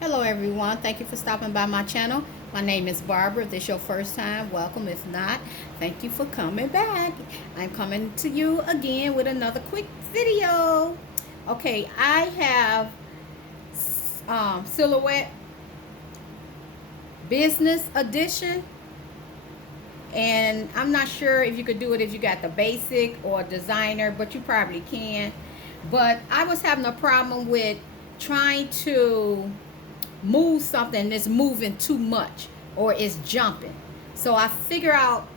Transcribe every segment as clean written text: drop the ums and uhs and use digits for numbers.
Hello everyone, thank you for stopping by my channel. My name is Barbara. If this is your first time, welcome. If not, thank you for coming back. I'm coming to you again with another quick video. Okay, I have silhouette business edition, and I'm not sure if you could do it if you got the basic or designer, but you probably can. But I was having a problem with trying to move something that's moving too much or it's jumping. So I figure out,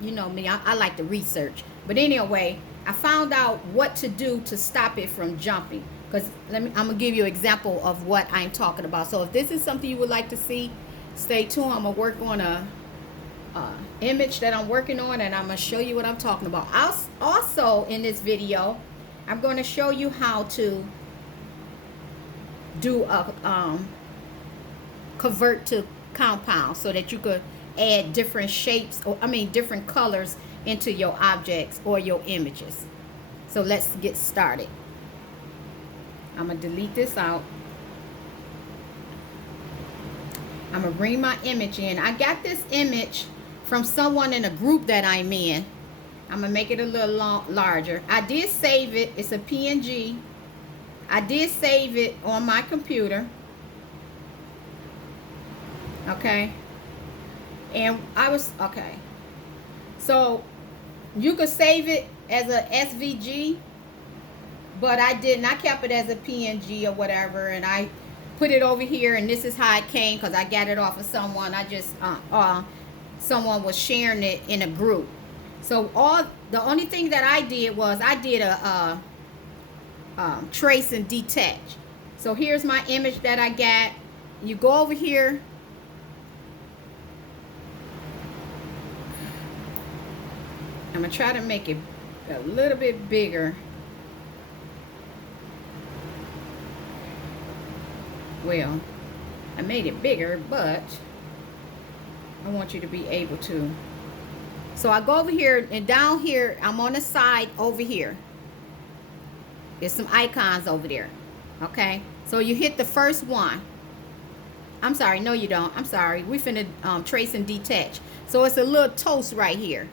you know me, I like to research. But anyway, I found out what to do to stop it from jumping. Because I'm gonna give you an example of what I'm talking about. So if this is something you would like to see, stay tuned. I'm gonna work on a image that I'm working on, and I'm gonna show you what I'm talking about. Also in this video, I'm going to show you how to do a convert to compound so that you could add different shapes, or different colors into your objects or your images. So let's get started. I'm gonna delete this out. I'm gonna bring my image in. I got this image from someone in a group that I'm in. I'm gonna make it a little larger. I did save it. It's a PNG. I did save it on my computer. Okay, and okay, so you could save it as a SVG, but I didn't. I kept it as a PNG or whatever, and I put it over here, and this is how it came because I got it off of someone. I just someone was sharing it in a group. So the only thing that I did was I did a trace and detach. So here's my image that I got. You go over here. I'm gonna try to make it a little bit bigger. Well, I made it bigger, but I want you to be able to. So I go over here, and down here, I'm on the side over here. There's some icons over there. Okay, so you hit the first one. I'm sorry, no you don't. I'm sorry. We finna trace and detach. So it's a little toast right here.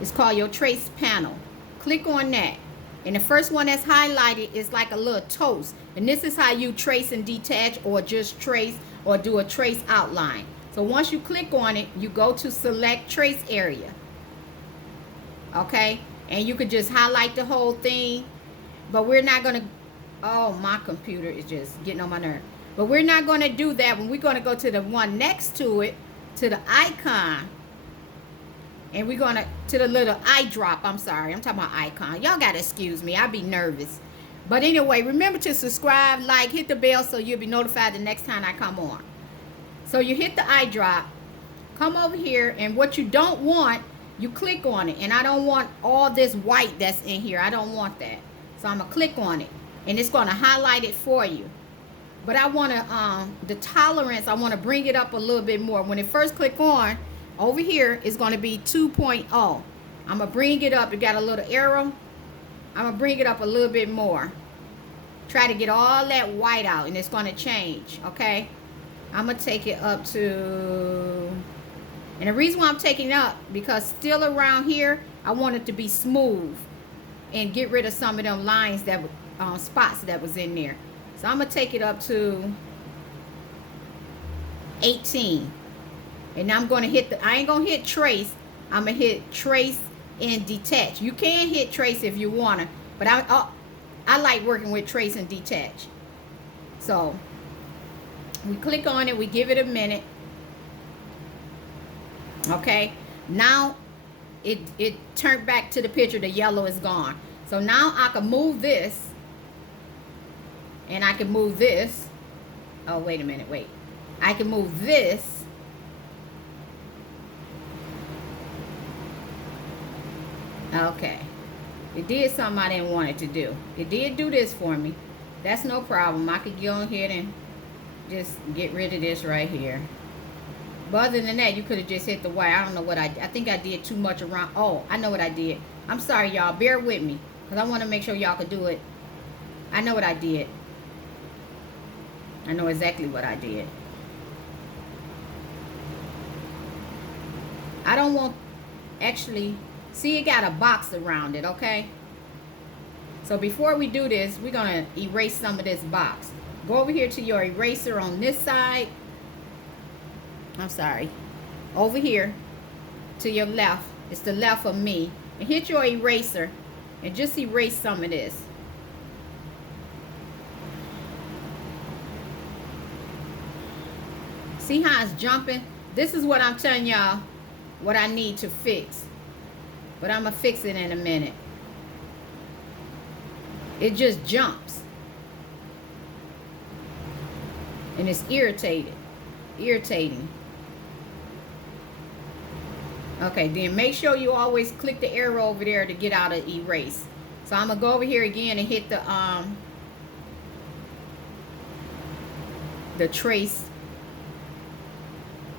It's called your trace panel. Click on that. And the first one that's highlighted is like a little toast. And this is how you trace and detach, or just trace, or do a trace outline. So once you click on it, you go to select trace area. Okay? And you could just highlight the whole thing. But we're not going to, oh, my computer is just getting on my nerve. But we're not going to do that. When we're going to go to the one next to it, to the icon. And we're going to the little eyedrop. I'm sorry. I'm talking about icon. Y'all got to excuse me. I be nervous. But anyway, remember to subscribe, like, hit the bell so you'll be notified the next time I come on. So you hit the eyedrop. Come over here. And what you don't want, you click on it. And I don't want all this white that's in here. I don't want that. So I'm going to click on it. And it's going to highlight it for you. But I want to, the tolerance, I want to bring it up a little bit more. When it first click on, over here is going to be 2.0. I'm going to bring it up. It got a little arrow. I'm going to bring it up a little bit more. Try to get all that white out, and it's going to change, okay? I'm going to take it up to... And the reason why I'm taking it up, because still around here, I want it to be smooth and get rid of some of them lines that spots that was in there. So I'm going to take it up to 18. And now I'm going to hit I ain't going to hit trace. I'm going to hit trace and detach. You can hit trace if you want to. But I like working with trace and detach. So we click on it. We give it a minute. Okay. Now it turned back to the picture. The yellow is gone. So now I can move this. And I can move this. Oh, wait a minute. Wait. I can move this. Okay, it did something I didn't want it to do. It did do this for me. That's no problem. I could go ahead and just get rid of this right here. But other than that, you could have just hit the white. I don't know what I think I did too much around. Oh, I know what I did. I'm sorry, y'all. Bear with me, because I want to make sure y'all could do it. I know what I did. I know exactly what I did. I don't want, actually, see, it got a box around it, okay? So before we do this, we're going to erase some of this box. Go over here to your eraser on this side. I'm sorry. Over here to your left. It's the left of me. And hit your eraser and just erase some of this. See how it's jumping? This is what I'm telling y'all what I need to fix. But I'm going to fix it in a minute. It just jumps. And it's irritating. Okay, then make sure you always click the arrow over there to get out of erase. So I'm gonna go over here again and hit the trace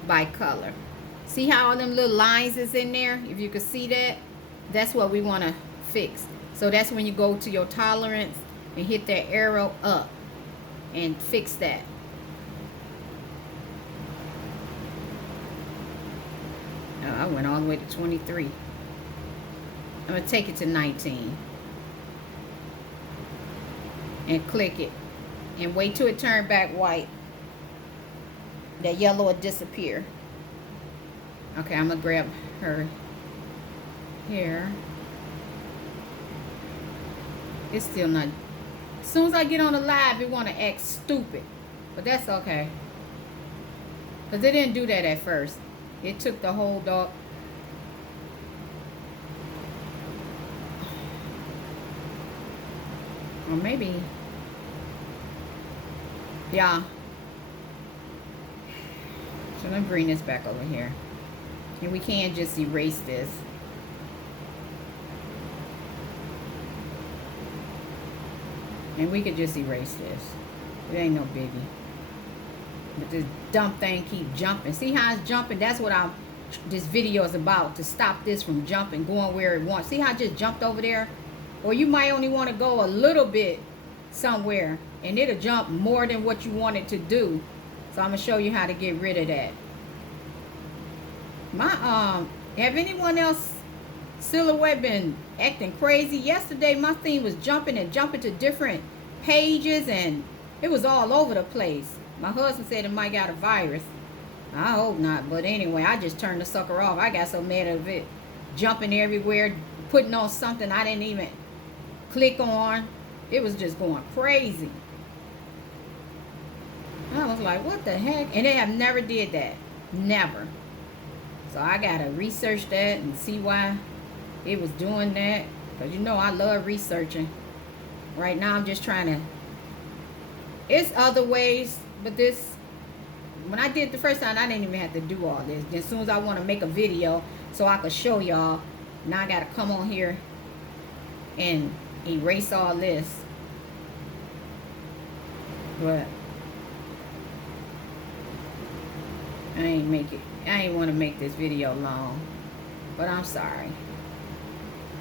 by color. See how all them little lines is in there? If you can see that, that's what we want to fix. So that's when you go to your tolerance and hit that arrow up and fix that. Oh, I went all the way to 23. I'm going to take it to 19. And click it. And wait till it turns back white. That yellow will disappear. Okay, I'm going to grab her here. It's still not. As soon as I get on the live, it want to act stupid. But that's okay. Because it didn't do that at first. It took the whole dog. Or maybe. Yeah. So let me bring this back over here. And we can just erase this. And we could just erase this. It ain't no biggie. But this dumb thing keep jumping. See how it's jumping? That's what this video is about. To stop this from jumping, going where it wants. See how I just jumped over there? Or you might only want to go a little bit somewhere. And it'll jump more than what you want it to do. So I'm going to show you how to get rid of that. Have anyone else silhouette been acting crazy? Yesterday my thing was jumping and jumping to different pages and it was all over the place. My husband said it might got a virus. I hope not, but anyway, I just turned the sucker off. I got so mad of it jumping everywhere, putting on something I didn't even click on. It was just going crazy. I was like, what the heck? And they have never did that. Never. So I gotta research that and see why it was doing that. Because you know I love researching. Right now I'm just trying to. It's other ways, but this, when I did it the first time, I didn't even have to do all this. Then as soon as I want to make a video so I could show y'all, now I gotta come on here and erase all this. But I ain't want to make this video long, but I'm sorry.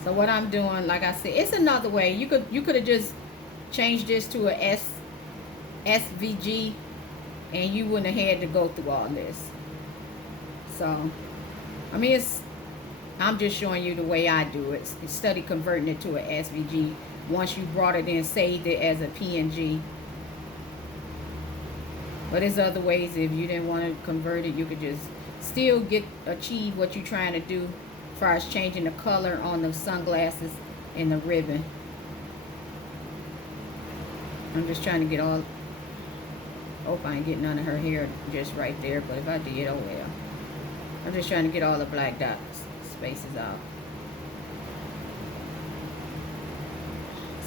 So what I'm doing, like I said, it's another way. You could have just changed this to a SVG and you wouldn't have had to go through all this. So I mean, I'm just showing you the way I do it. Instead of converting it to a SVG, once you brought it in, saved it as a PNG. But there's other ways. If you didn't want to convert it, you could just still achieve what you're trying to do as far as changing the color on the sunglasses and the ribbon. I'm just trying to get all. Hope I ain't get none of her hair just right there, but if I did, oh well. I'm just trying to get all the black dots spaces out.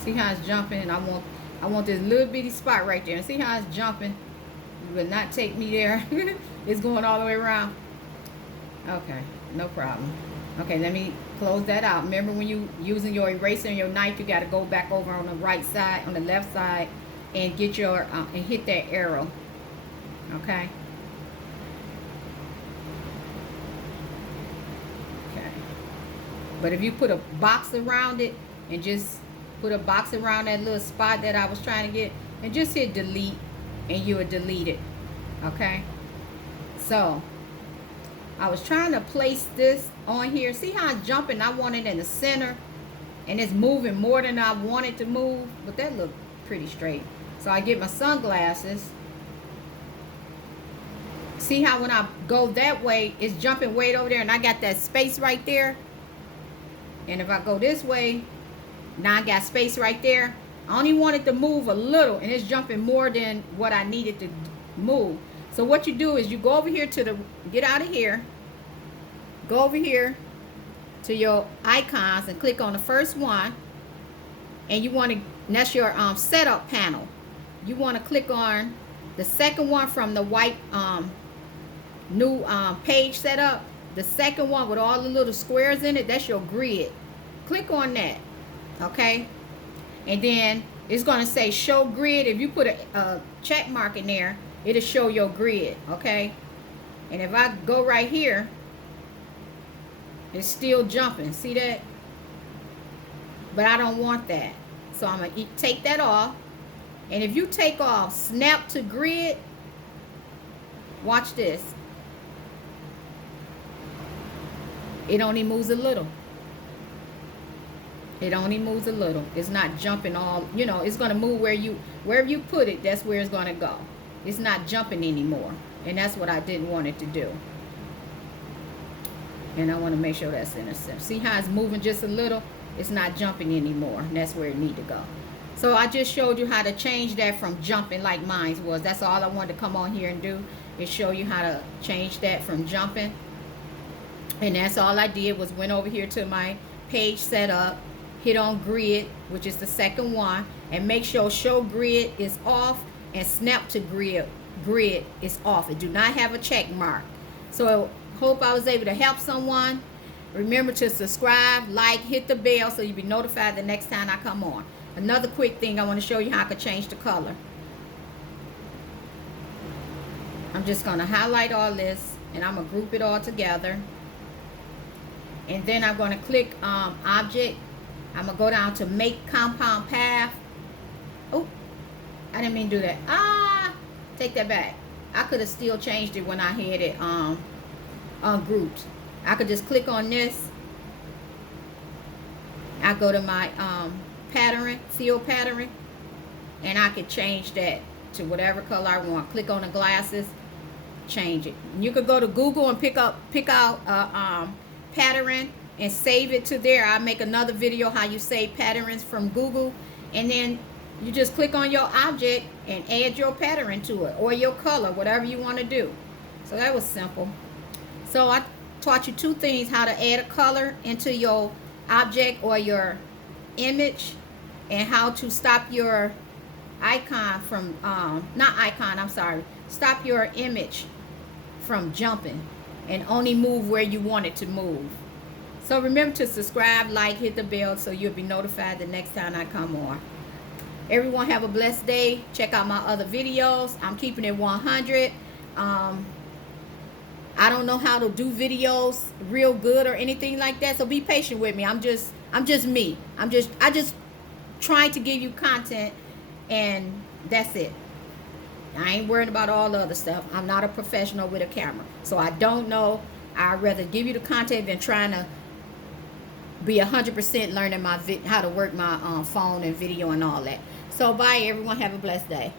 See how it's jumping? And I want this little bitty spot right there. And see how it's jumping? It will not take me there. It's going all the way around. Okay, no problem. Okay, let me close that out. Remember, when you using your eraser and your knife, you got to go back over on the right side, on the left side, and get your and hit that arrow. Okay. Okay. But if you put a box around it and just put a box around that little spot that I was trying to get, and just hit delete, and you would delete it. Okay, so I was trying to place this on here. See how it's jumping? I want it in the center, and it's moving more than I want it to move, but that looked pretty straight. So I get my sunglasses. See how when I go that way, it's jumping way over there, and I got that space right there. And if I go this way, now I got space right there. I only want it to move a little, and it's jumping more than what I needed to move. So what you do is you go over here to the, get out of here, go over here to your icons and click on the first one, and you want to, that's your setup panel. You want to click on the second one from the white new page setup. The second one with all the little squares in it, that's your grid. Click on that, okay? And then it's going to say show grid. If you put a check mark in there, it'll show your grid, okay? And if I go right here, it's still jumping. See that? But I don't want that. So I'm going to take that off. And if you take off snap to grid, watch this. It only moves a little. It only moves a little. It's not jumping all, you know, it's going to move wherever you put it, that's where it's going to go. It's not jumping anymore. And that's what I didn't want it to do. And I want to make sure that's in a sense. See how it's moving just a little? It's not jumping anymore. And that's where it needs to go. So I just showed you how to change that from jumping like mine was. That's all I wanted to come on here and do, is show you how to change that from jumping. And that's all I did, was went over here to my page setup, hit on grid, which is the second one, and make sure show grid is off and snap to grid is off. It do not have a check mark. So hope I was able to help someone. Remember to subscribe, like, hit the bell so you'll be notified the next time I come on. Another quick thing, I want to show you how I can change the color. I'm just going to highlight all this, and I'm going to group it all together. And then I'm going to click object. I'm going to go down to make compound path. Oh, I didn't mean to do that. Take that back. I could have still changed it when I had it ungrouped. I could just click on this. I go to my pattern, fill pattern, and I could change that to whatever color I want. Click on the glasses, change it. You could go to Google and pick out pattern and save it to there. I'll make another video how you save patterns from Google, and then you just click on your object and add your pattern to it, or your color, whatever you want to do. So that was simple. So I taught you two things: how to add a color into your object or your image, and how to stop your icon from stop your image from jumping and only move where you want it to move. So remember to subscribe, like, hit the bell so you'll be notified the next time I come on. Everyone have a blessed day. Check out my other videos. I'm keeping it 100. I don't know how to do videos real good or anything like that, so be patient with me. I'm just me. I just trying to give you content, and that's it. I ain't worried about all the other stuff. I'm not a professional with a camera, so I don't know. I'd rather give you the content than trying to be 100% learning how to work my phone and video and all that. So bye, everyone. Have a blessed day.